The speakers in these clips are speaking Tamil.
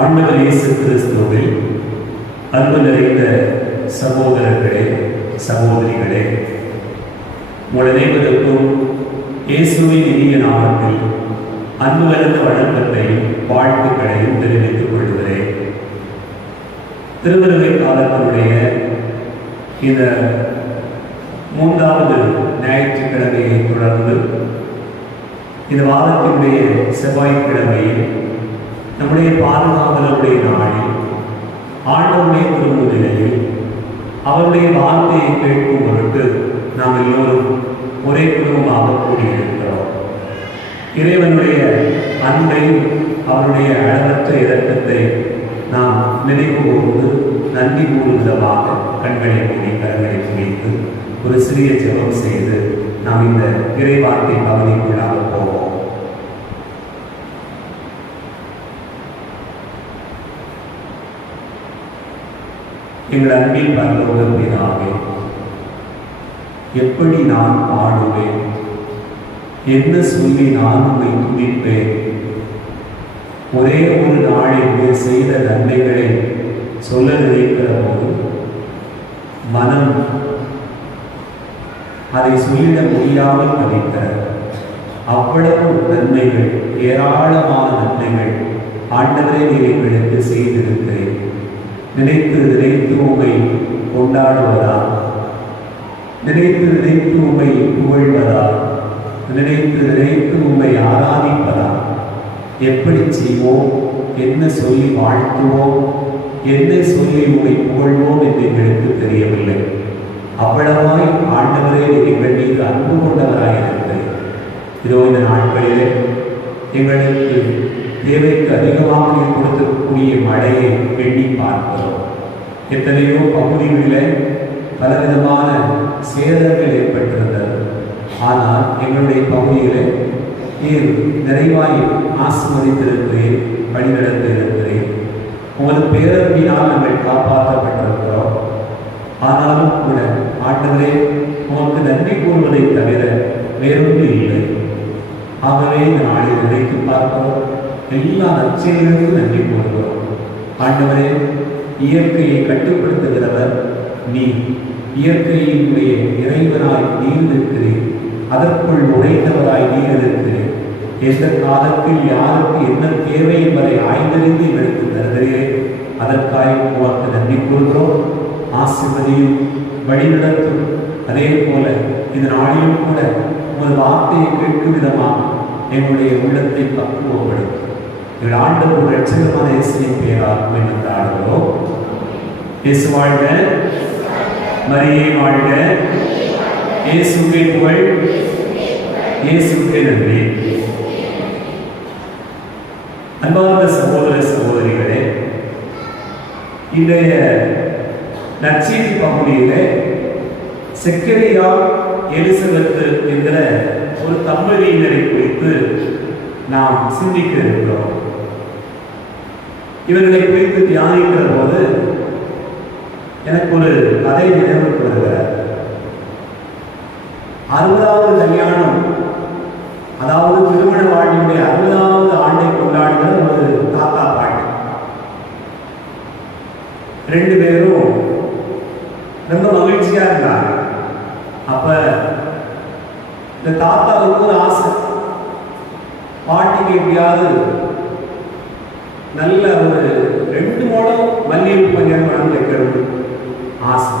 ஆண்டவர் இயேசு கிறிஸ்துவில் அன்பு நிறைந்த சகோதரர்களே சகோதரிகளே உங்கள் அனைவருக்கும் இயேசுவின் இனிய நாமத்தில் அன்பு கலந்த வணக்கத்தையும் வாழ்த்துக்களையும் தெரிவித்துக் கொள்கிறேன். திருவருகை காலத்தினுடைய இந்த மூன்றாவது ஞாயிற்றுக்கிழமையை தொடர்ந்து இந்த வாரத்தினுடைய செவ்வாய்க்கிழமையில் நம்முடைய பாதுகாவலருடைய நாளில் ஆண்டவருடைய நிலையில் அவருடைய வார்த்தையை கேட்கும் பொருட்டு நாம் எல்லோரும் ஒரே குடும்பமாக கூடியிருக்கிறோம். இறைவனுடைய அன்பை அவருடைய அளவற்ற இரக்கத்தை நாம் நினைவு கூர்ந்து நன்றி கூறும் கண்களை மூடி கரங்களை குவித்து ஒரு சிறிய ஜெபம் செய்து நாம் இந்த இறைவார்த்தை பகுதிக்குள்ளாக போவோம் எங்கள் அன்பில் பரலோக பிதாவே எப்படி நான் பாடுவேன் என்ன சொல்லி நான் உங்களை துதிப்பேன்? ஒரே ஒரு நாளில் செய்த நன்மைகளை சொல்ல நினைக்கிற போது மனம் அதை சொல்லிட முடியாமல் தவிக்கிறது அவ்வளவு நன்மைகள் ஏராளமான நன்மைகள் ஆண்டவரே நீர் எங்களுக்கு செய்திருக்கிறேன் நினைத்து நினைத்து உண்மை கொண்டாடுவதா? நினைத்து நினைத்து உண்மை புகழ்வதா? நினைத்து நினைத்து உம்மை ஆராதிப்பதா? எப்படி செய்வோம்? என்ன சொல்லி வாழ்த்துவோம்? என்ன சொல்லி உண்மை புகழ்வோம் என்று எங்களுக்கு தெரியவில்லை. அவ்வளவாய் ஆண்டவரே நீர் எங்கள் மீது அன்பு கொண்டவராக இருக்கிறேன் இதோ இந்த நாட்களிலே எங்களுக்கு தேவைக்கு அதிகமாக ஏற்படுத்தக்கூடிய மழையை எண்ணி பார்க்கிறோம். எத்தனையோ பகுதிகளில் பலவிதமான சேதங்கள் ஏற்பட்டிருந்தது. ஆனால் எங்களுடைய பகுதியில் நீர் நிறைவாய் ஆசிர்வதித்திருக்கிறேன் வழிநடத்திருக்கிறேன் உங்களது பேரன்பினால் நாங்கள் காப்பாற்றப்பட்டிருக்கிறோம். ஆனாலும் கூட ஆண்டவரே உங்களுக்கு நன்றி கூறுவதை தவிர வேறொன்று இல்லை. ஆகவே நாளை நாளில் நினைத்து பார்க்கிறோம் எல்லா நற்செயலுக்கும் நன்றி கூறுகிறோம் ஆண்டவரே இயற்கையை கட்டுப்படுத்துகிறவர் நீ இயற்கையினுடைய இறைவனாய் நீர் இருக்கிறேன் அதற்குள் நுழைந்தவராய் நீர் இருக்கிறேன் எந்த காலத்தில் யாருக்கு என்ன தேவை என்பதை ஆய்ந்தறிந்து எங்களுக்கு தருகிறேன் அதற்காக உனக்கு நன்றி கூறுகிறோம். ஆசிர்வதியும் வழிநடத்தும். அதே போல இந்த நாளிலும் கூட ஒரு வார்த்தையை கேட்கும் விதமாக எங்களுடைய உள்ளத்தை பக்குவப்படுத்தும். எங்கள் ஆண்டவர் ரட்சகமான இயேசுவின் பெயரால் என்று ஆடுகிறோம் இயேசு வாழ்க. மரியை வாழ்க. இயேசுவே புகழ். இயேசுவே நன்றி. அன்பார்ந்த சகோதர சகோதரிகளே இன்றைய நற்செய்தி பகுதியிலே செக்கரியா எலிசபெத்து என்கிற ஒரு தம்பதியினரை குறித்து நாம் சிந்திக்க இருக்கிறோம். இவர்களை குறித்து தியானிக்கிற போது எனக்கு ஒரு கதை நினைவுக்கு வருகிறார் அறுபதாவது கல்யாணம் அதாவது திருமண வாழ்வினுடைய அறுபதாவது ஆண்டை கொண்டாடுகிற ஒரு தாத்தா பாட்டு. ரெண்டு பேரும் ரொம்ப மகிழ்ச்சியா இருந்தாங்க. அப்ப இந்த தாத்தாவுக்கு ஒரு ஆசை. பாட்டிக்கு எப்படியாவது நல்ல ஒரு ரெண்டு மாடல் மல்லிகைப்பூ கல்யாணம் வைக்கிறது. ஆசை.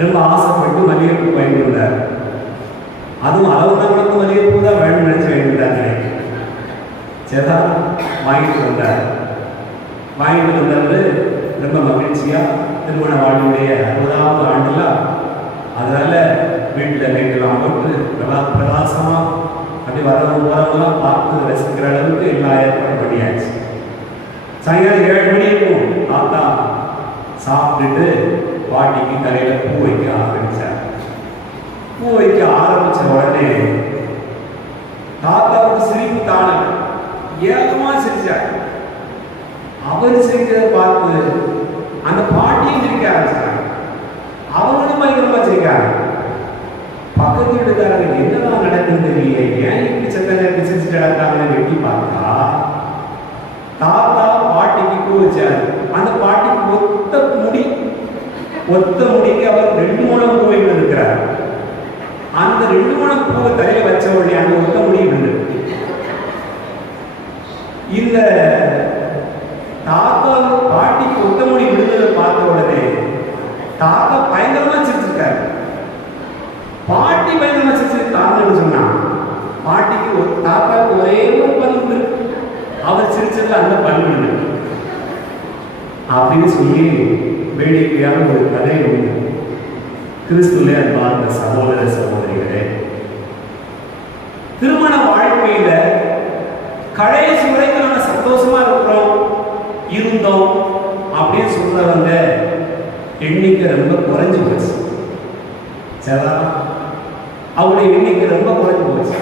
ரொம்ப ஆசைப்பட்டு மல்லிகைப்பூ வாங்கிட்டு வந்தார். அதுவும் அளவு நம்மளுக்கு மல்லிகைப்பூ தான் வேணும் நினைச்சு வாங்கிட்டாங்க சரிதா வாங்கிட்டு வந்தார். வாங்கிட்டு வந்தவர் ரொம்ப மகிழ்ச்சியாக திருமண வாழ்வுடைய அறுபதாவது ஆண்டுல அதனால வீட்டில் வீட்டெல்லாம் போட்டு நல்லா பிரகாசமாக அப்படி வரவங்க வரவங்களாம் பார்த்து ரசிக்கிற அளவுக்கு எல்லா ஏற்பாடும் பண்ணியாச்சு. சாயங்காலம் ஏழு மணி இருக்கும் தாத்தா சாப்பிட்டுட்டு பாட்டிக்கு தலையில பூ வைக்க ஆரம்பிச்சார். பூ வைக்க ஆரம்பிச்ச உடனே தாத்தாவுக்கு சிரிப்பு தானே. ஏகமா சிரிச்சார். அவர் சிரிக்கிறத பார்த்து அந்த பாட்டியும் சிரிக்க ஆரம்பிச்சாங்க அவங்களும் பயங்கரமா சிரிக்காங்க பக்கத்து வீட்டுக்காரங்க என்னதான் நடக்குது தெரியல ஏன் இப்படி செத்த நேரத்தில் சிரிச்சுட்டு நடக்காங்கன்னு வெட்டி பார்த்தா தாத்தா பாட்டி பூ அந்த பாட்டிக்கு ஒத்த முடி ஒத்த முடிக்கு அவர் ரெண்டு மூலம் பூவை இருக்கிறார். அந்த ரெண்டு மூலம் பூவை தலையில வச்ச உடனே அந்த ஒத்த முடி விழுந்து இந்த தாத்தா பாட்டிக்கு ஒத்த முடி விழுந்ததை பார்த்த உடனே தாத்தா பயங்கரமா சிரிச்சிருக்காரு. பாட்டி பயங்கரமா சிரிச்சு காரணம்னு சொன்னா பாட்டிக்கு ஒரு தாத்தாவுக்கு ஒரே ஒரு பல் அவர் சிரிச்சதுல அந்த பல் உண்டு அப்படின்னு சொல்லி வேடிக்கையான ஒரு கதை உண்டு. கிறிஸ்துல அன்பார்ந்த சகோதர சகோதரிகளே திருமண வாழ்க்கையில கடைசி வரைக்கும் நம்ம சந்தோஷமா இருக்கிறோம் இருந்தோம் அப்படின்னு சொல்றவங்க எண்ணிக்கை ரொம்ப குறைஞ்சு போச்சு. சரிதா? அவருடைய எண்ணிக்கை ரொம்ப குறைஞ்சு போச்சு.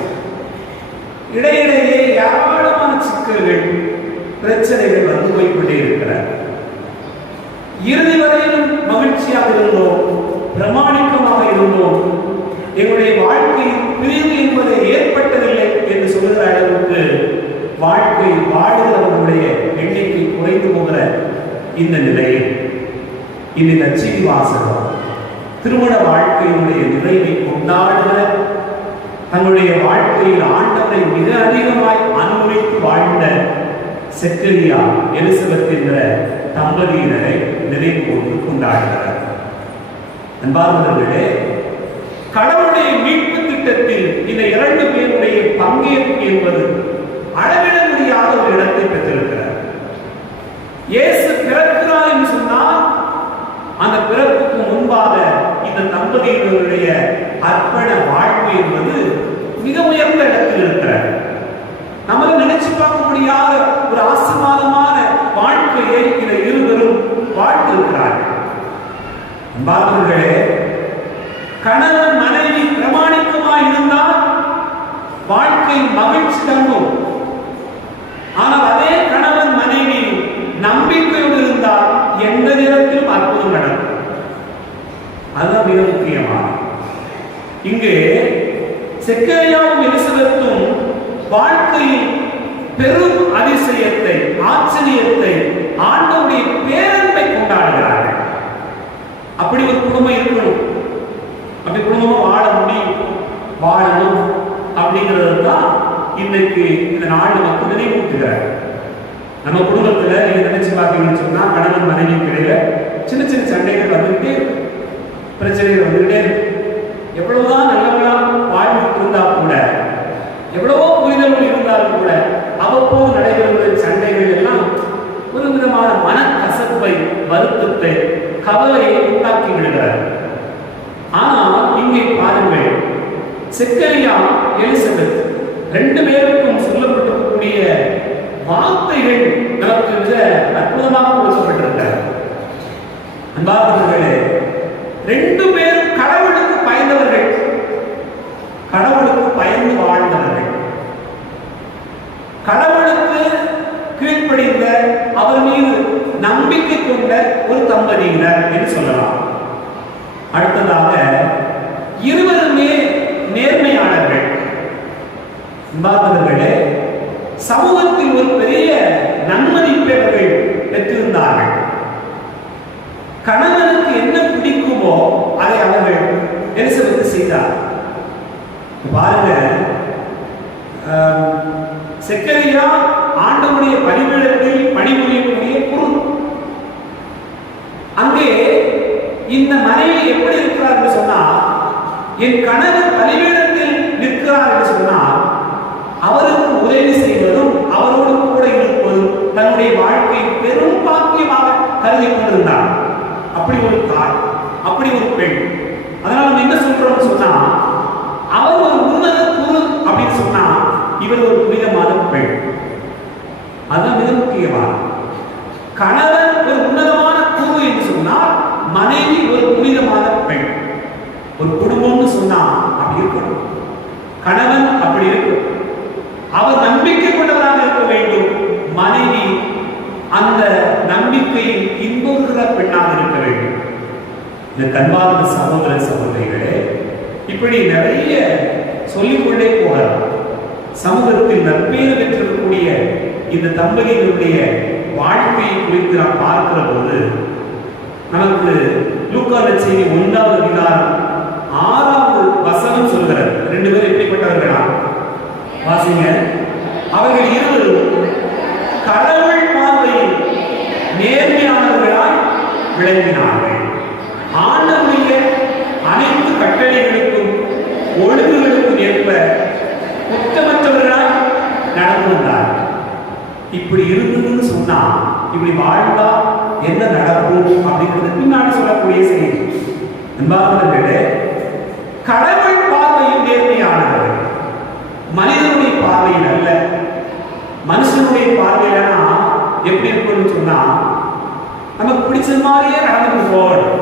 இடையிடையே ஏராளமான சிக்கல்கள் பிரச்சனைகள் வந்து போய்கொண்டே இருக்கிறார் இறுதி வரையிலும் மகிழ்ச்சியாக இருந்தோம் பிரமாணிக்கமாக இருந்தோம். எங்களுடைய வாழ்க்கையில் பிரிவு என்பது ஏற்பட்டதில்லை என்று சொல்லுகிற அளவுக்கு வாழ்க்கை வாழுகிறவர்களுடைய எண்ணிக்கை குறைந்து போகிற இந்த நிலையில் இது நச்செய்தி வாசகம் திருமண வாழ்க்கையினுடைய நிறைவை கொண்டாடுகிற தங்களுடைய வாழ்க்கையில் ஆண்டவரை மிக அதிகமாய் அனுபவித்து வாழ்ந்த செக்கரியா எலிசபெத் என்ற தம்பதியினரை நினைவு போட்டு கொண்டாடுகிறார் அன்பார்ந்தவர்களே கடவுளுடைய மீட்பு திட்டத்தில் இந்த இரண்டு பேருடைய பங்கேற்பு என்பது அளவிட முடியாத ஒரு இடத்தை பெற்றிருக்கிறார் இயேசு பிறக்கிறார் என்று சொன்னால் அந்த பிறப்புக்கு முன்பாக இந்த தம்பதியினருடைய அர்ப்பண வாழ்வு என்பது மிக உயர்ந்த இடத்தில் இருக்கிறார் நம்மளால நினைச்சு பார்க்க முடியாத ஒரு ஆசீர்வாதமான வாழ்க்கையை இந்த இருவரும் வாழ்ந்திருக்கிறார்கள். அன்பார்ந்தவர்களே கணவன் மனைவி பிரமாணிக்கமாக இருந்தால் வாழ்க்கை மகிழ்ச்சி தங்கும். ஆனால் அதே கணவன் மனைவி நம்பிக்கையோடு இருந்தால் எந்த நேரத்திலும் அற்புதம் நடக்கும். அதுதான் மிக முக்கியமான இங்கே செக்கரியாவும் எலிசபெத்தும் வாழ்க்கையில் பெரும் அதிசயத்தை ஆச்சரியத்தை ஆண்டவுடைய அப்படி ஒரு குடும்பம் இருக்கணும். அப்படி குடும்பமும் வாழ முடியும். வாழணும் அப்படிங்கிறது தான் இன்னைக்கு இந்த நாடு மக்கள் நினைவூட்டுகிறார் நம்ம குடும்பத்துல நீங்க நினைச்சு பார்த்தீங்கன்னு சொன்னா கணவன் மனைவி கிடையில சின்ன சின்ன சண்டைகள் வந்துகிட்டே இருக்கும். பிரச்சனைகள் வந்துகிட்டே இருக்கும். எவ்வளவுதான் நல்லவங்களா வாழ்ந்துட்டு இருந்தா கூட எவ்வளவோ புரிதல்கள் இருந்தாலும் கூட அவ்வப்போது நடைபெறுகிற சண்டைகள் எல்லாம் ஒரு விதமான மனக்கசப்பை வருத்தத்தை கவலையை உண்டாக்கி விடுகிறார் ஆனால் இங்கே பாருங்கள் செக்கரியா எலிசபெத் ரெண்டு பேருக்கும் சொல்லப்பட்டிருக்கக்கூடிய வார்த்தைகள் நமக்கு மிக அற்புதமாக கொடுக்கப்பட்டிருக்கிறார் அன்பார்ந்தவர்களே ரெண்டு பேரும் கடவுளுக்கு பயந்தவர்கள் கடவுளுக்கு பயந்து வாழ்ந்தவர்கள் கடவுளுக்கு கீழ்ப்படிந்த அவர் மீது நம்பிக்கை கொண்ட ஒரு தம்பதியினர் என்று சொல்லலாம் அடுத்ததாக இருவருமே நேர்மையாளர்கள் பார்த்தவர்களே சமூகத்தில் ஒரு பெரிய நன்மதிப்பை அவர்கள் பெற்றிருந்தார்கள் கணவனுக்கு என்ன பிடிக்குமோ அதை அவர்கள் எலிசபெத் செய்தார். பாருங்க செக்கரியா ஆண்டவுடைய பணிவிடத்தில் பணிபுரியக்கூடிய குரு அங்கே இந்த மனைவி எப்படி இருக்கிறார் என்று சொன்னால் என் கணவர் பலிபீடத்தில் நிற்கிறார் என்று சொன்னால் அவருக்கு உதவி செய்வதும் அவரோடு கூட இருப்பதும் தன்னுடைய வாழ்க்கை பெரும் பாக்கியமாக கருதி கொண்டிருந்தார் அப்படி ஒரு தாய் அப்படி ஒரு பெண். அதனால நம்ம என்ன சொல்றோம்னு சொன்னா அவர் ஒரு உன்னத குரு அப்படின்னு சொன்னா இவர் ஒரு புனிதமான பெண். அதுதான் மிக முக்கியமான கணவன் ஒரு உன்னதமான குரு என்று சொன்னால் மனைவி ஒரு புனிதமான பெண். ஒரு குடும்பம்னு சொன்னா அப்படி இருக்கணும். கணவன் அப்படி இருக்கும் அவர் நம்பிக்கை கொண்டவராக இருக்க வேண்டும். மனைவி அந்த நம்பிக்கையின் இன்புறுகிற பெண்ணாக இருக்க வேண்டும். இந்த தன்மார்ந்த சகோதர சகோதரிகளே இப்படி நிறைய சொல்லிக்கொண்டே போகலாம். சமூகத்தில் நற்பெயர் பெற்றிருக்கக்கூடிய இந்த தம்பதியினுடைய வாழ்க்கையை குறித்து நாம் பார்க்கிற போது நமக்கு லூக்கா செய்தி ஒன்றாவது அதிகாரம் ஆறாவது வசனம் சொல்கிறது. ரெண்டு பேரும் எப்படிப்பட்டவர்களா? வாசிங்க. அவர்கள் இருவரும் கடவுள் பார்வையில் நேர்மையானவர்களாய் விளங்கினார்கள். ஆண்டவுடைய அனைத்து கட்டளைகளுக்கும் ஒழுங்குகளுக்கும் ஏற்ப குற்றமற்றவர்களாய் நடந்து வந்தார். இப்படி இருந்ததுன்னு சொன்னா இப்படி வாழ்ந்தா என்ன நடக்கும் அப்படிங்கிறது பின்னாடி சொல்லக்கூடிய செய்தி. அன்பார்ந்தவர்களே கடவுள் பார்வையில் நேர்மையானவர் மனிதனுடைய பார்வையில் அல்ல. மனுஷனுடைய பார்வையிலனா எப்படி இருக்கும்னு சொன்னா நமக்கு பிடிச்ச மாதிரியே நடந்துட்டு போகணும்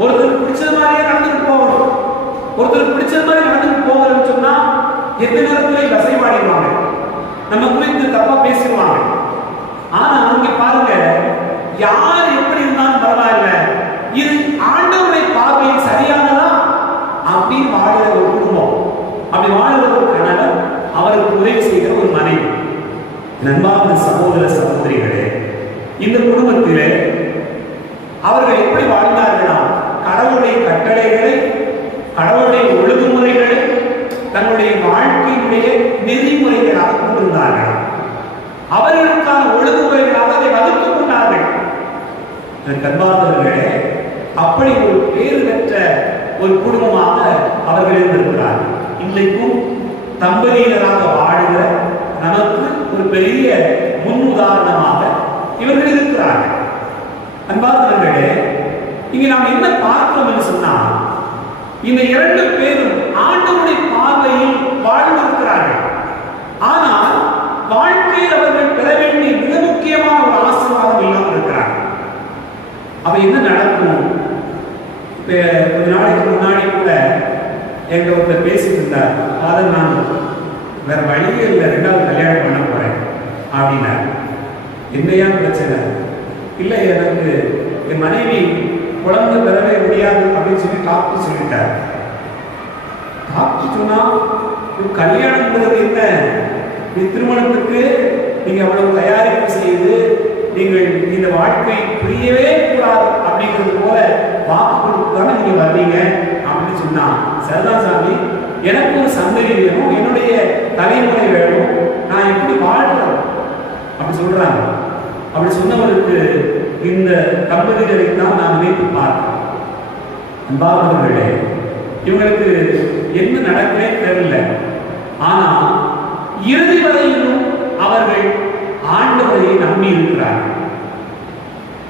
ஒருத்தருக்கு பிடிச்ச மாதிரியே நடந்துட்டு போகணும் ஒருத்தருக்கு பிடிச்ச மாதிரி நடந்துட்டு போகணும்னு சொன்னா எந்த நேரத்திலையும் வசைவாடிடுவாங்க. நம்ம குறித்து தப்பா பேசிடுவாங்க. ஆனா அங்க பாருங்க யார் எப்படி இருந்தாலும் பரவாயில்ல. இது ஆண்டவரை பார்வையில் சரியானதா? அப்படின்னு வாழ்கிற ஒரு குடும்பம். அப்படி வாழ்கிற ஒரு கணவர் அவருக்கு உதவி செய்கிற ஒரு மனைவி. நண்பார்ந்த சகோதர சகோதரிகளே இந்த குடும்பத்திலே அவர்கள் எப்படி வாழ்ந்தார்களா கடவுளுடைய கட்டளைகளை கடவுளுடைய ஒழுங்குமுறைகளை தன்னுடைய வாழ்க்கையினுடைய நெறிமுறைகளாக கொண்டிருந்தார்கள். அவர்களுக்கான ஒழுங்குமுறைகளாக அதை வகுத்துக் கொண்டார்கள். கண்பார்ந்தவர்களே அப்படி ஒரு பேறு பெற்ற ஒரு குடும்பமாக அவர்கள் இருந்திருக்கிறார்கள். இன்றைக்கும் தம்பதியினராக வாழுகிற நமக்கு ஒரு பெரிய முன் உதாரணமாக இவர்கள் இருக்கிறார்கள். அன்பார்ந்தவர்களே இங்க நாம் என்ன பார்க்கிறோம் என்று சொன்னால் இந்த இரண்டு பேரும் ஆண்டவருடைய பார்வையில் வாழ்ந்திருக்கிறார்கள். ஆனால் வாழ்க்கையில் அவர்கள் பெற வேண்டிய மிக முக்கியமான ஒரு ஆசீர்வாதம் இல்லாமல் இருக்கிறார்கள். அப்ப என்ன நடக்கும்? கொஞ்ச நாளைக்கு முன்னாடி கூட எங்க ஒருத்தர் பேசிட்டு இருந்தார். ஃபாதர் நான் வேற வழியே இல்லை. ரெண்டாவது கல்யாணம் பண்ண போறேன் அப்படின்னாரு. என்னையா பிரச்சனை? இல்லை எனக்கு என் மனைவி குழந்தை பெறவே முடியாது அப்படின்னு சொல்லி டாக்டர் சொல்லிட்டார். டாக்டர் சொன்னா இது கல்யாணம்ங்கிறது என்ன? நீ திருமணத்துக்கு நீங்க அவ்வளவு தயாரிப்பு செய்து நீங்கள் இந்த வாழ்க்கை புரியவே கூடாது அப்படிங்கிறது போல வாக்கு கொடுத்து தானே நீங்க வர்றீங்க அப்படின்னு சொன்னா சரிதான் சாமி எனக்கு ஒரு சந்ததி வேணும் என்னுடைய தலைமுறை வேணும் நான் எப்படி வாழ்றேன்? அப்படி சொல்றாங்க. அப்படி சொன்னவருக்கு இந்த தம்பதிகளை தான் நான் நினைத்து பார்த்தேன். அன்பார்ந்தவர்களே இவங்களுக்கு என்ன நடக்கவே தெரியல. ஆனா இறுதி வரையிலும் அவர்கள் ஆண்டவரை நம்பி இருக்கிறார்கள்.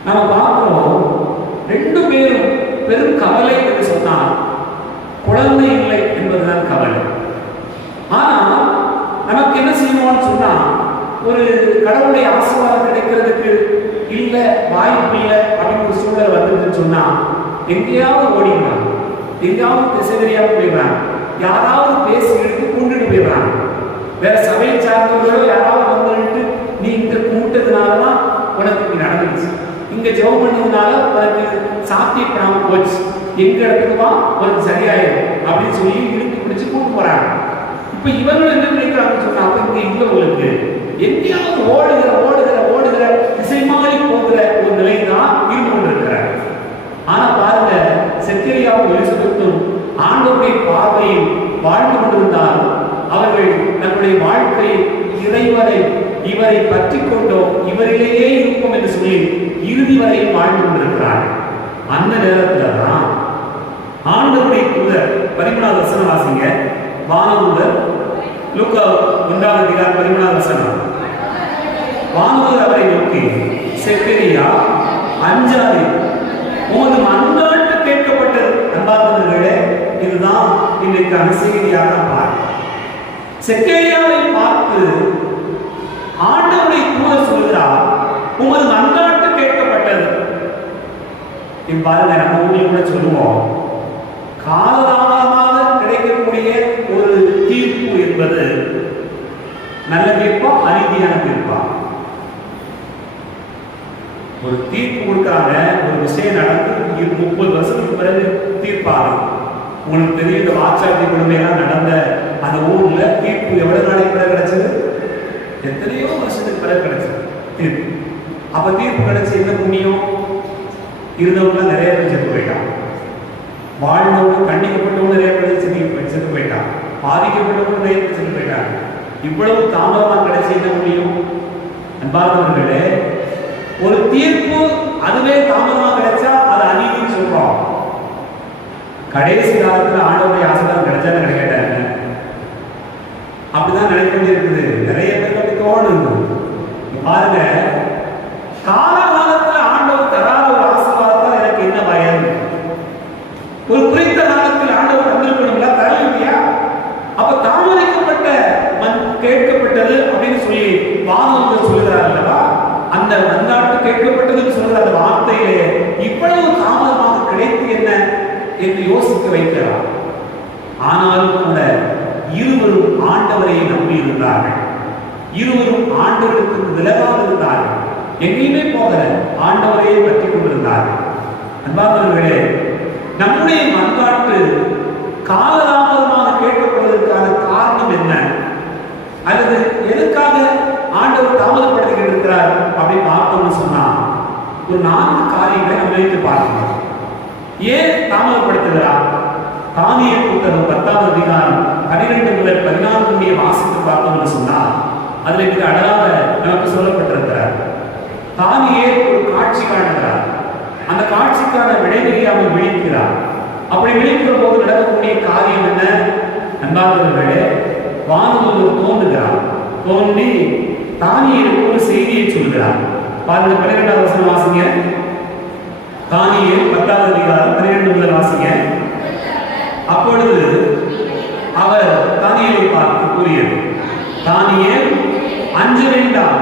நம்ம பார்க்கிறோம் ரெண்டு பேரும் பெரும் கவலை என்று சொன்னால் குழந்தை என்பதுதான் கவலை. ஆனா நமக்கு என்ன செய்வோம்னு சொன்னா ஒரு கடவுளுடைய ஆசீர்வாதம் கிடைக்கிறதுக்கு இல்ல வாய்ப்பு இல்லை அப்படின்னு ஒரு சூழல் வந்ததுன்னு சொன்னா எங்கேயாவது ஓடிடுறாங்க எங்கேயாவது திசை தெரியாம போயிடுறாங்க யாராவது பேசி எடுத்து கூண்டுட்டு போயிடுறாங்க வேற சபையை சார்ந்தவர்களோ யாராவது வந்துட்டு நீ இங்க கூட்டதுனாலதான் உனக்கு நடந்துச்சு. இங்க ஜெபம் பண்ணதுனால உனக்கு சாத்தியப்படாம போச்சு. எங்க இடத்துக்கு வா உனக்கு சரியாயிடும் அப்படின்னு சொல்லி இழுத்து பிடிச்சு கூட்டு போறாங்க. இப்ப இவர்கள் என்ன நினைக்கிறாங்கன்னு சொன்னா இங்க உங்களுக்கு எங்கேயாவது ஓடுகிற ஓடுகிற ஓடுகிற திசை மாதிரி போகிற ஒரு நிலை தான் இருந்து கொண்டிருக்கிறார். ஆனா பாருங்க செக்கரியாவும் எலிசபெத்தும் ஆண்டவருடைய பார்வையில் வாழ்ந்து கொண்டிருந்தால் அவர்கள் தன்னுடைய வாழ்க்கை இறைவரை இவரை பற்றி கொண்டோம் இவரிலேயே இருப்போம் என்று சொல்லி இறுதி வரையில் வாழ்ந்து கொண்டிருக்கிறார் அந்த நேரத்துல தான் ஆண்டவருடைய தூதர் பதிமூணாவது வசனம் வாசிங்க. வானதூதர் லூக்கா ஒன்றாவது அதிகாரம் பதிமூணாவது வசனம் வானதூதர் அவரை நோக்கி செக்கரியா அஞ்சாதி உமது மன்றாட்டு கேட்கப்பட்டது. அன்பார்ந்தவர்களே இதுதான் இன்றைக்கான செய்தியாக பார். செக்கேரியாவை பார்த்து ஆண்டவரை தூதர் சொல்கிறார் உமது மன்றாட்டு கேட்கப்பட்டது. இப்ப பாருங்க நம்ம ஊரில் கூட சொல்லுவோம். காலதாமதமாக கிடைக்கக்கூடிய ஒரு தீர்ப்பு என்பது நல்ல தீர்ப்பா அநீதியான தீர்ப்பா? ஒரு தீர்ப்பு கொடுக்காத ஒரு விஷயம் நடந்து முப்பது வருஷத்துக்கு பிறகு தீர்ப்பாகும். உங்களுக்கு தெரியும் இந்த வாட்சாத்தி கொடுமையெல்லாம் நடந்த அந்த ஊர்ல தீர்ப்பு எவ்வளவு நாளைக்கு பிறகு கிடைச்சது? எத்தனையோ வருஷத்துக்கு பிறகு கிடைச்சது தீர்ப்பு. அப்ப தீர்ப்பு கிடைச்சு என்ன புண்ணியம்? இருந்தவங்க நிறைய பேர் செத்து போயிட்டான் வாழ்ந்தவங்க கண்டிக்கப்பட்டவங்க நிறைய பேர் சென்று சென்று போயிட்டான் பாதிக்கப்பட்டவங்க நிறைய பேர் சென்று போயிட்டாங்க? இவ்வளவு தாமதமா கிடைச்சு என்ன முடியும்? அன்பார்ந்தவர்களே ஒரு தீர்ப்பு அதுவே தாமதமாக கிடைச்சா அது அநீதின்னு சொல்றோம். கடைசி காலத்துல ஆண்டவருடைய தான் கிடைச்சா கிடைக்கும் அப்படிதான் நினைக்க வேண்டியிருக்குது நிறைய பேருக்கு அப்படி தோணுது பாருங்க காலகாலத்துல ஆண்டவர் தராத ஒரு ஆசீர்வாதத்தால் எனக்கு என்ன பயன் ஒரு குறித்த காலத்தில் ஆண்டவர் தந்திருக்கணுங்களா தரல இல்லையா அப்ப தாமதிக்கப்பட்ட மண் கேட்கப்பட்டது அப்படின்னு சொல்லி வானவர்கள் சொல்லுகிறார் அல்லவா அந்த மந்தாட்டு சொல்லுகிற அந்த வார்த்தையிலே இவ்வளவு தாமதமாக கிடைத்து என்ன என்று யோசிக்க வைக்கிறார். ஆனாலும் கூட இருவரும் ஆண்டவரை நம்பி இருந்தார்கள். இருவரும் ஆண்டவருக்கு விலகாக இருந்தார்கள். எங்கேயுமே போகல. ஆண்டவரையே பற்றி கொண்டிருந்தார்கள். அன்பார்ந்தவர்களே நம்முடைய மன்றாட்டு காலதாமதமாக கேட்கப்படுவதற்கான காரணம் என்ன? அல்லது எதுக்காக ஆண்டவர் தாமதப்படுத்தி இருக்கிறார்? அப்படின்னு பார்த்தோம்னு சொன்னா ஒரு நான்கு காரியங்களை நம்ம வைத்து பார்க்கணும். ஏன் தாமதப்படுத்துகிறார்? தானிய புத்தகம் பத்தாவது அதிகாரம் பன்னிரெண்டு முதல் பதினாறு முடிய வாசித்து பார்த்தோம்னு சொன்னா அதுல மிக அழகாக நமக்கு சொல்லப்பட்டிருக்கிறார். தானியே ஒரு காட்சி காணுகிறார் அந்த காட்சிக்கான விடை தெரியாமல் விழிக்கிறார் அப்படி விழிக்கிற போது நடக்கக்கூடிய காரியம் என்ன? அன்பாதவர்களே வானதூர் தோன்றுகிறார் தோன்றி தானியருக்கு ஒரு செய்தியை சொல்கிறார் பாருங்க பன்னிரெண்டாவது வசனம் வாசிங்க. தானியல் பத்தாவது அதிகாரம் பன்னிரெண்டு முதல் வாசிங்க. அப்பொழுது அவர் தானியலை பார்த்து கூறியது தானியேல் அஞ்ச வேண்டாம்.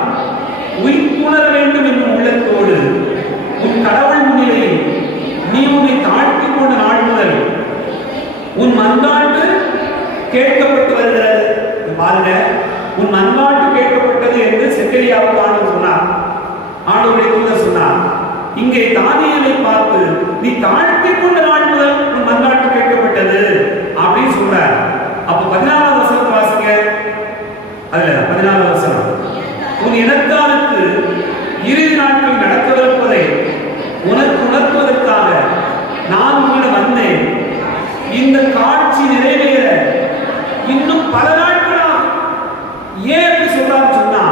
உயிர்ப்புணர வேண்டும் என்னும் உள்ளத்தோடு உன் கடவுள் முன்னிலையில் நீ உன்னை தாழ்த்தி கொண்ட நாள் முதல் உன் மன்றாட்டு கேட்கப்பட்டு வருகிறது. பாருங்க உன் மன்றாட்டு கேட்கப்பட்டது என்று செக்கரியாவுக்கு ஆண்டு கூட சொன்னார் இங்கே தானியலை பார்த்து நீ தாழ்த்தி கொண்ட நாள் முதல் உன் மன்றாட்டு கேட்கப்பட்டது அப்படின்னு சொல்றார். அப்ப பதினாலாம் வசனத்தை வாசிங்க. அதுல பதினாலாம் வருஷம் உன் இனத்தை இறுதி நாட்கள் நடக்கவிருப்பதை உனக்கு உணர்த்துவதற்காக நான் உன்னிடம் வந்தேன் இந்த காட்சி நிறைவேற இன்னும் பல நாட்களா ஏன் அப்படி சொல்றான்னு சொன்னா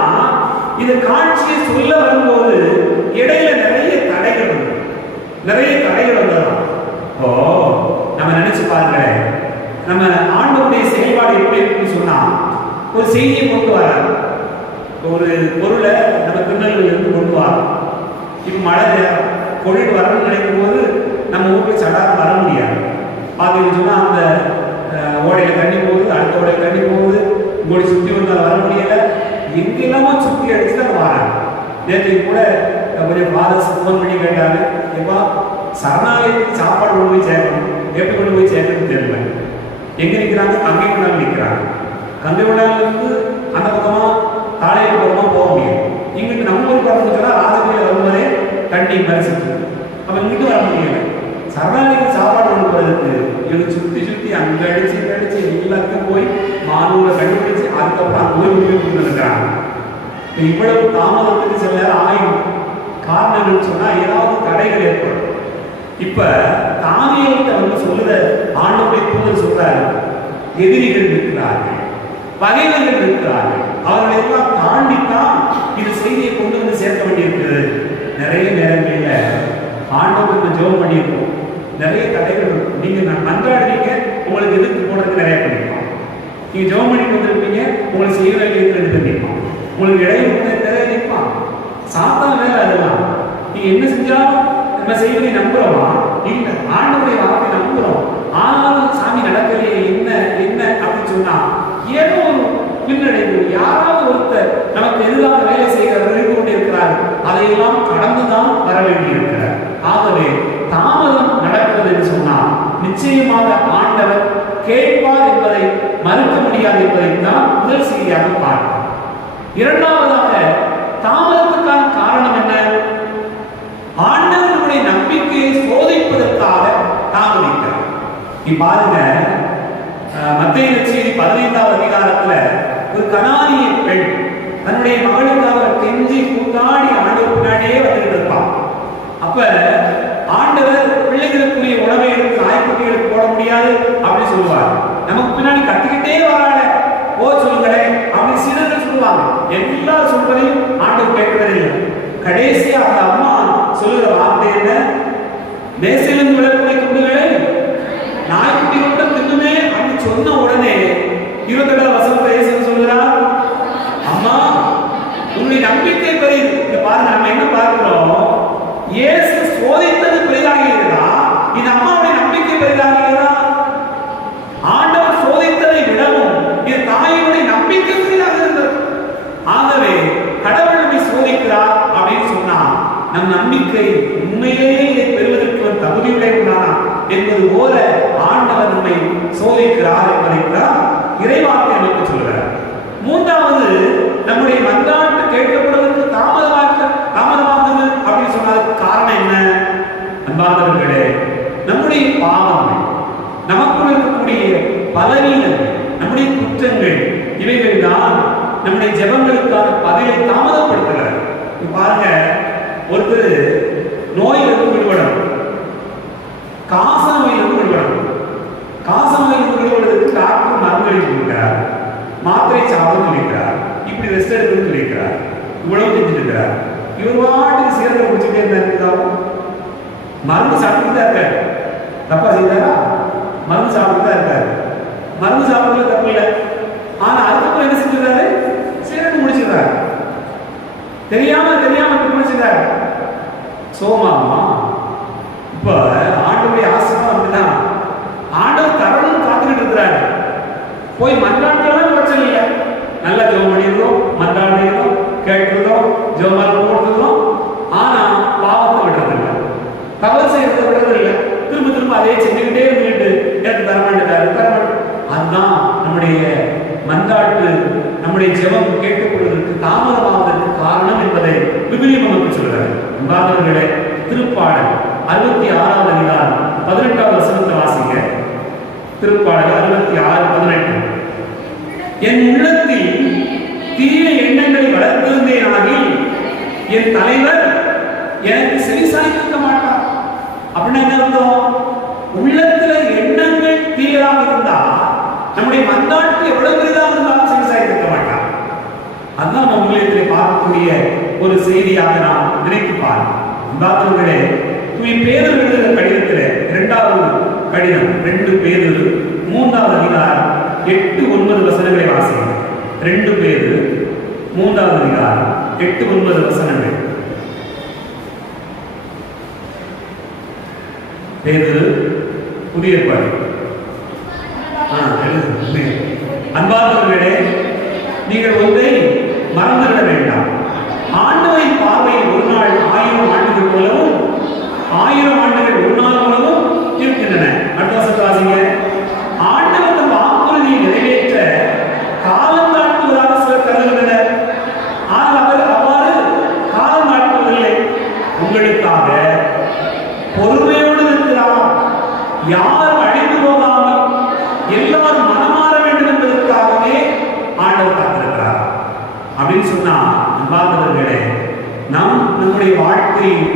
இந்த காட்சியை சொல்ல வரும்போது இடையில நிறைய தடைகள் நிறைய தடைகள் வந்ததாம். ஓ நம்ம நினைச்சு பாருங்களேன். நம்ம ஆண்டவருடைய செயல்பாடு எப்படி இருக்குன்னு சொன்னா ஒரு செய்தியை கொண்டு வரார். ஒரு பொருளை நம்ம திருநெல்வேலியில இருந்து கொண்டு வரோம் இப்போ மழை நேரம் வரணும்னு நினைக்கும் போது நம்ம ஊருக்கு சடாரம் வர முடியாது. பார்த்தீங்கன்னு சொன்னா அந்த ஓடையில தண்ணி போகுது அடுத்த ஓடையில தண்ணி போகுது. கோடி சுற்றி வந்தால் வர முடியலை. எங்கெல்லாமோ சுத்தி அடிச்சு தான் வராங்க. நேற்று கூட கொஞ்சம் ஃபாதர்ஸ் ஃபோன் பண்ணி கேட்டாங்க எப்பா சரணாலயத்துக்கு சாப்பாடு கொண்டு போய் சேர்க்கணும். எப்படி கொண்டு போய் சேர்க்கணும்னு தெரியல. எங்க நிற்கிறாங்க கங்கை கொண்டாந்து நிற்கிறாங்க கங்கை கொண்டாலிருந்து அந்த பக்கமா தாளையர் பக்கமா போக முடியும் இங்கிட்டு நம்ம ஊர் பக்கம் சொன்னால் ராஜகோயில் வரும்போதே தண்ணி மறைச்சிருக்கு அப்ப இங்கிட்டு வர முடியலை. சரணாலயத்துக்கு சாப்பாடு கொண்டு போறதுக்கு. இவங்க சுத்தி சுத்தி அங்க அடிச்சு இங்க அடிச்சு போய் மானூரை கண்டுபிடிச்சு அதுக்கப்புறம் அங்க போய் போய் இருக்கிறாங்க இவ்வளவு தாமதத்துக்கு சில நேரம் ஆயும் காரணம் சொன்னா ஏதாவது தடைகள் ஏற்படும். இப்ப தானியத்தை வந்து சொல்லுத ஆண்டவரை தூதர் சொல்றாரு எதிரிகள் இருக்கிறார்கள் பகைவர்கள் இருக்கிறார்கள் அவர்களை எல்லாம் தாண்டித்தான் இது செய்தியை கொண்டு வந்து சேர்க்க வேண்டியிருக்கிறது. நிறைய நேரங்களில் ஆண்டவருக்கு ஜெபம் பண்ணியிருக்கோம் நிறைய தடைகள் இருக்கும். நீங்க நான் மன்றாடுறீங்க உங்களுக்கு எதிர்த்து போடுறதுக்கு நிறைய பண்ணிருக்கோம் நீங்க ஜெபம் பண்ணிட்டு வந்திருப்பீங்க உங்களுக்கு செய்ய வேண்டியது எடுத்து பண்ணிருப்பான் உங்களுக்கு இடையில நிறைய நிற்பான் சாத்தான் வேலை அதுதான் நீங்க என்ன செஞ்சாலும் நம்ம செய்வதை நம்புறோமா இல்லை ஆண்டவருடைய வார்த்தை நம்புறோம் ஆனாலும் சாமி நடக்கலையே என்ன என்ன அப்படின்னு சொன்னா ஏதோ ஒரு பின்னடைவு யாராவது ஒருத்தர் நமக்கு எதிராக வேலை செய்கிறவர் இருந்து கொண்டிருக்கிறார் அதையெல்லாம் கடந்துதான் வர வேண்டியிருக்கிறார் ஆகவே தாமதம் நடக்கிறது என்று சொன்னால் நிச்சயமாக ஆண்டவர் கேட்பார் என்பதை மறுக்க முடியாது என்பதை தான் முதல் செய்தியாக பார்க்கிறோம் இரண்டாவதாக தாமதத்துக்கான காரணம் என்ன ஆண்டவர்களுடைய நம்பிக்கையை சோதிப்பதற்காக தாமதிக்கிறார் நீ பாருங்க அஹ், மத்தேயு செய்தி பதினைந்தாவது அதிகாரத்துல ஒரு கனானிய பெண் தன்னுடைய மகளுக்காக கெஞ்சி கூத்தாடி ஆண்டவர் பின்னாடியே வந்துட்டு இருப்பான் அப்ப ஆண்டவர் பிள்ளைகளுக்குரிய உணவை எடுத்து நாய்க்குட்டிகளுக்கு போட முடியாது அப்படின்னு சொல்லுவார் நமக்கு பின்னாடி கத்திக்கிட்டே வராட ஓ சொல்லுங்களேன் அப்படின்னு சிலர்கள் சொல்லுவாங்க எல்லாரும் சொல்றதையும் ஆண்டவர் கேட்கறதில்லை கடைசியா அந்த அம்மா சொல்லுகிற வார்த்தை என்ன மேசையிலிருந்து விழக்கூடிய துண்டுகளை நாய்க்குட்டி கூட தின்னுமே அப்படின்னு சொன்ன உடனே இருபத்தெட்டாவது வசனத்தை இயேசு சொல்கிறார் அம்மா உன்னுடைய நம்பிக்கை பெரியது இங்க பாருங்க நம்ம என்ன பார்க்கிறோம் இயேசு சோதித்தது பெரிதாக இருக்குதா இந்த அம்மாவுடைய நம்பிக்கை பெரிதாக இருக்குதா ஆண்டவர் சோதித்ததை விடவும் இது தாயினுடைய நம்பிக்கை பெரிதாக இருந்தது ஆகவே கடவுள் நம்மை சோதிக்கிறார் அப்படின்னு சொன்னா நம் நம்பிக்கை உண்மையிலேயே இதை பெறுவதற்கு ஒரு தகுதியுடையவனானா என்பது போல ஆண்டவர் நம்மை இருக்கிறார் என்பதைத்தான் இறைவார்த்தை நமக்கு சொல்கிறார். மூன்றாவது நம்முடைய மன்றாட்டு கேட்கப்படுவதற்கு தாமதமாக தாமதமாகுது அப்படின்னு சொன்னதுக்கு காரணம் என்ன? அன்பார்ந்தவர்களே நம்முடைய பாவம் நமக்குள் இருக்கக்கூடிய பலவீனங்கள் நம்முடைய குற்றங்கள் இவைகள் தான் நம்முடைய ஜெபங்களுக்கான பதிலை தாமதப்படுத்துகிறார். பாருங்க ஒருத்தர் நோய் இருக்கிறார் இவர் பாட்டுக்கு சேர்ந்து குடிச்சுட்டே இருந்தாரு மருந்து சாப்பிட்டு தான் இருக்காரு. தப்பா செய்தாரா? மருந்து சாப்பிட்டு தான் இருக்காரு. மருந்து சாப்பிடுறது தப்பு இல்லை. ஆனா அதுக்கப்புறம் என்ன செஞ்சிருந்தாரு சேர்ந்து முடிச்சிருந்தாரு தெரியாம தெரியாம முடிச்சிருக்காரு சோமாமா இப்ப ஆண்டவருடைய ஆசிரமம் அப்படிதான் ஆண்டவர் தரணும் காத்துக்கிட்டு இருக்கிறாரு. போய் மன்றாடுறதும் பிரச்சனை இல்லை. நல்லது. கேட்டிருந்தோம் ஜெபமால ஆனா பாவத்தை விடுறதில்லை. தவறு செய்யறத விடுறதில்லை. திரும்ப திரும்ப அதே செஞ்சுக்கிட்டே இருந்துட்டு எனக்கு தரமாட்டேன் தரமாட்டேன் அதுதான் நம்முடைய மந்தாட்டு நம்முடைய ஜெபம் கேட்டுக்கொள்வதற்கு தாமதமாவதற்கு காரணம் என்பதை விபிலியம் நமக்கு சொல்கிறார் உதாரணங்களே திருப்பாடல் அறுபத்தி ஆறாவது அதிகாரம் பதினெட்டாவது வசனத்தை வாசிங்க. திருப்பாடல் அறுபத்தி ஆறு பதினெட்டு. என் உள்ளத்தில் என் தலைவர் எனக்கு செவிசாய்க்க மாட்டார் அப்படின்னு என்ன இருந்தோம் உள்ளத்துல எண்ணங்கள் தீயதாக இருந்தா நம்முடைய மந்தாட்டு எவ்வளவு பெரிதாக இருந்தாலும் செவிசாய்க்க மாட்டார் அதுதான் நம்ம உள்ளத்தில் பார்க்கக்கூடிய ஒரு செய்தியாக நாம் நினைத்து பாருங்கள் உண்டாத்தவர்களே தூய் பேதர் எழுதுகிற கடிதத்தில் இரண்டாவது கடிதம் ரெண்டு பேதர் மூன்றாவது அதிகாரம் எட்டு ஒன்பது வசனங்களை வாசி ரெண்டு பேர் மூன்றாவது அதிகாரம் எட்டு ஒன்பது வசனங்கள். பேரு புதிய ஏற்பாடு. அன்பார்ந்தவர்களே நீங்கள் ஒன்றை மறந்துவிட வேண்டாம். ஆண்டவரின் பார்வையில் ஒரு நாள் ஆயிரம் ஆண்டுகள் போலவும் ஆயிரம் ஆண்டு ஒரு நாள் போலவும் இருக்கின்றன அடுத்த வசனத்தை வாசிங்க ஆண்டவர் தம் வாக்குறுதியை நிறைவேற்ற காலம் தாழ்த்துவதாக சிலர் கருதுகின்றனர் ஆனால் அவர் அவ்வாறு காலம் தாழ்த்துவதில்லை உங்களுக்காக பொறுமையோடு இருக்கிறார் யாரும் அழிந்து போகாமல் எல்லாரும் மனமாற வேண்டும் என்பதற்காகவே ஆண்டவர் காத்திருக்கிறார் அப்படின்னு சொன்னா அன்பார்ந்தவர்களே நாம் நம்முடைய வாழ்க்கையில்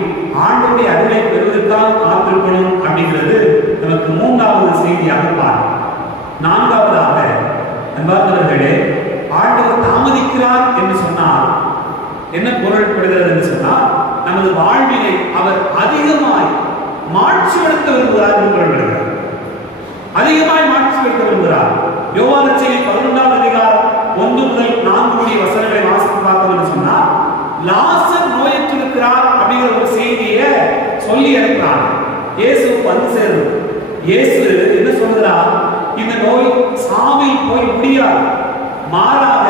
ஆண்டுடைய அருளை பெறுவதற்காக காத்திருக்கணும் அப்படிங்கிறது நமக்கு மூன்றாவது செய்தியாக பார்க்கும் நான்காவதாக அன்பார்ந்தவர்களே ஆண்டவர் தாமதிக்கிறார் என்று சொன்னால் என்ன பொருள்படுகிறது என்று சொன்னால் நமது வாழ்வினை அவர் அதிகமாய் மாட்சிப்படுத்த விரும்புகிறார் என்று பொருள்படுகிறார் அதிகமாய் மாட்சிப்படுத்த விரும்புகிறார் யோவான செய்தி பதினொன்றாம் அதிகாரம் ஒன்று முதல் நான்கு மணி வசனங்களை வாசித்து பார்த்தோம் என்று சொன்னால் லாசர் நோயற்றிருக்கிறார் அப்படிங்கிற ஒரு செய்தியை சொல்லி இருக்கிறார் இயேசு வந்து சேரும். இயேசு என்ன சொல்றா இந்த நோய் சாவில் போய் முடியாது. மாறாக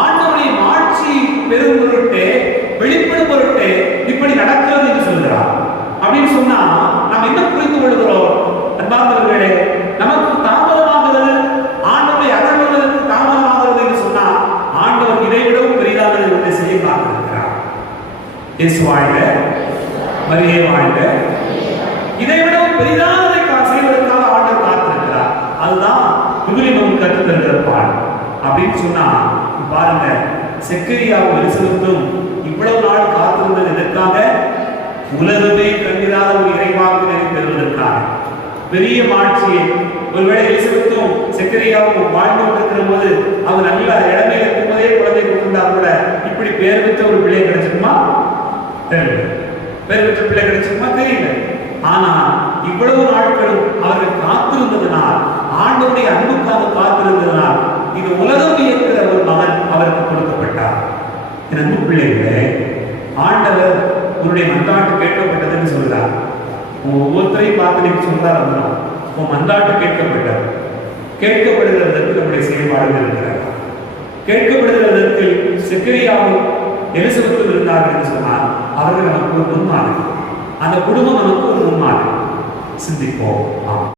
ஆண்டவருடைய மாட்சி பெரும் பொருட்டே வெளிப்படும் பொருட்டே இப்படி நடக்கிறது என்று சொல்கிறார் அப்படின்னு சொன்னா நாம் என்ன புரிந்து கொள்கிறோம்? அன்பார்ந்தவர்களே நமக்கு தாமதமாகிறது ஆண்டவரை அகழ்வதற்கு தாமதமாகிறது என்று சொன்னால் ஆண்டவர் இதை விடவும் பெரிதாக ஒன்றை செய்ய பார்த்திருக்கிறார். இயேசு வாழ்க. மரியே வாழ்க. இதை விடவும் பெரிதானதை செய்வதற்காக ஆண்டவர் காத்திருக்கிறார். அதுதான் விவிலியம் நமக்கு கற்றுத்தருகிற பாடம் அப்படின்னு சொன்னா பாருங்க செக்கரியாவும் எலிசபெத்தும் இவ்வளவு நாள் காத்திருந்தது எதற்காக? உலகமே கண்டிராத ஒரு இறைவாக்கினரை பெறுவதற்காக. பெரிய மாட்சியை ஒருவேளை எலிசபெத்தும் செக்கரியாவும் வாழ்ந்து கொண்டிருக்கிற போது அவர் நல்ல இடமே இருக்கும்போதே குழந்தை கொடுத்திருந்தா கூட இப்படி பேர் பெற்ற ஒரு பிள்ளை கிடைச்சிருமா தெரியும் பேர் பெற்ற பிள்ளை கிடைச்சிருமா தெரியல. ஆனா இவ்வளவு நாட்களும் அவர்கள் காத்திருந்ததனால் ஆண்டவருடைய அன்புக்காக காத்திருந்ததனால் இது உலகம் இயக்கிற ஒரு மகன் அவருக்கு கொடுக்கப்பட்டார். என் அன்பு பிள்ளைகளே ஆண்டவர் உன்னுடைய மந்தாட்டு கேட்கப்பட்டதுன்னு சொல்றார். உன் ஒவ்வொருத்தரையும் பார்த்து நீங்க சொல்றார் அப்படின்னா உன் மந்தாட்டு கேட்கப்பட்டார் கேட்கப்படுகிற விதத்தில் நம்முடைய செயல்பாடுகள் இருக்கிறார் கேட்கப்படுகிற விதத்தில் சிக்கரியாவும் எலிசபெத்தும் இருந்தார்கள் என்று சொன்னார் அவர்கள் நமக்கு ஒரு முன்மாதிரி. அந்த குடும்பம் நமக்கு ஒரு முன்மாதிரி. சிந்திப்போம். ஆமாம்